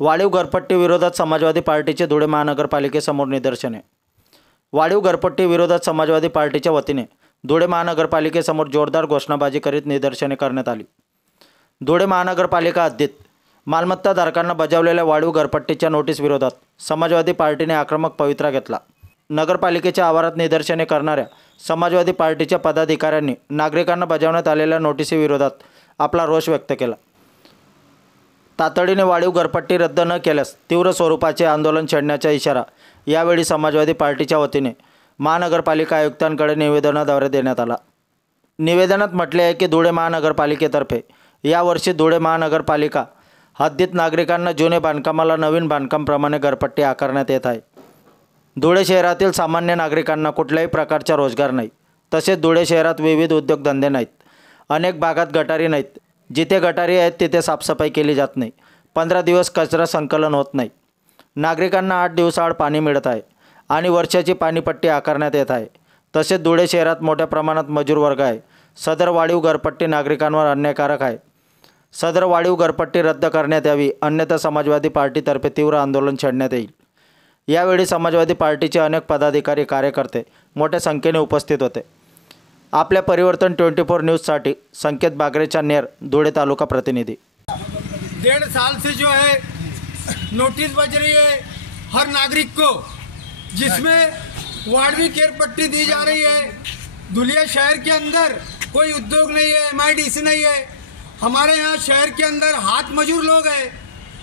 वाढीव घरपट्टी विरोधात समाजवादी पार्टीचे धुळे महानगरपालिकेसमोर निदर्शने। वाढीव घरपट्टी विरोधात समाजवादी पार्टीच्या वतीने धुळे महानगरपालिकेसमोर जोरदार घोषणाबाजी करीत निदर्शने करण्यात आली। धुळे महानगरपालिका हद्दीत मालमत्ताधारकांना बजावलेल्या वाढीव घरपट्टीच्या नोटीस विरोधात समाजवादी पार्टीने आक्रमक पवित्रा घेतला। नगरपालिकेच्या आवारात निदर्शने करणाऱ्या समाजवादी पार्टीच्या पदाधिकाऱ्यांनी नागरिकांना बजावण्यात आलेल्या नोटीसी विरोधात आपला रोष व्यक्त केला। तातडीने वाढीव घरपट्टी रद्द न केल्यास तीव्र स्वरूपाचे आंदोलन छेडण्याचा इशारा यावेळी समाजवादी पार्टीच्या वतीने महानगरपालिका आयुक्तांकडे निवेदनाद्वारे देण्यात आला। निवेदनात म्हटले आहे की धुळे महानगरपालिकेतर्फे यावर्षी धुळे महानगरपालिका हद्दीत नागरिकांना जुने बांधकामाला नवीन बांधकामाप्रमाणे घरपट्टी आकारण्यात येत आहे। धुळे शहरातील सामान्य नागरिकांना कुठल्याही प्रकारचा रोजगार नाही, तसेच धुळे शहरात विविध उद्योगधंदे नाहीत। अनेक भागात गटारी नाहीत, जिथे गटारी आहेत तिथे साफसफाई केली जात नाही। 15 दिवस कचरा संकलन होत नाही। नागरिकांना 8 दिवसाआड पाणी मिळत आहे आणि वर्षाची पाणीपट्टी आकारण्यात येत आहे। तसेच धुळे शहरात मोठ्या प्रमाणात मजूर वर्ग आहे। सदर वाढीव घरपट्टी नागरिकांवर अन्यायकारक आहे। सदर वाढीव घरपट्टी रद्द करण्यात यावी, अन्यथा समाजवादी पार्टीतर्फे तीव्र आंदोलन छेडण्यात येईल। यावेळी समाजवादी पार्टीचे अनेक पदाधिकारी कार्यकर्ते मोठ्या संख्येने उपस्थित होते। आपल्या परिवर्तन 24 न्यूज़साठी संकेत बागरे चन्नेर, धुळे तालुका प्रतिनिधि। 1.5 साल से जो है नोटिस बज रही है हर नागरिक को, जिसमें वार्डवी केयर पट्टी दी जा रही है। धुलिया शहर के अंदर कोई उद्योग नहीं है, MIDC नहीं है। हमारे यहाँ शहर के अंदर हाथ मजूर लोग हैं।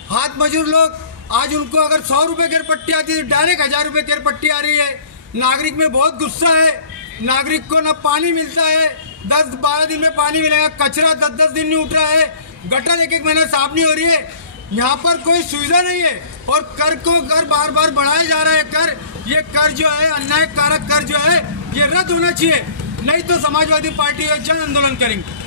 हाथ मजूर लोग आज उनको अगर 100 रुपये केयर पट्टी आती है तो डायरेक्ट 1000 रुपये केयर पट्टी आ रही है। नागरिक में बहुत गुस्सा है। नागरिक को न पानी मिलता है, 10-12 दिन में पानी मिलेगा, कचरा 10-10 दिन नहीं उठ रहा है, गटर 1-1 महीना साफ नहीं हो रही है। यहाँ पर कोई सुविधा नहीं है और कर को कर बार बार बढ़ाया जा रहा है। ये कर जो है अन्यायकारक कर जो है ये रद्द होना चाहिए, नहीं तो समाजवादी पार्टी जन आंदोलन करेंगे।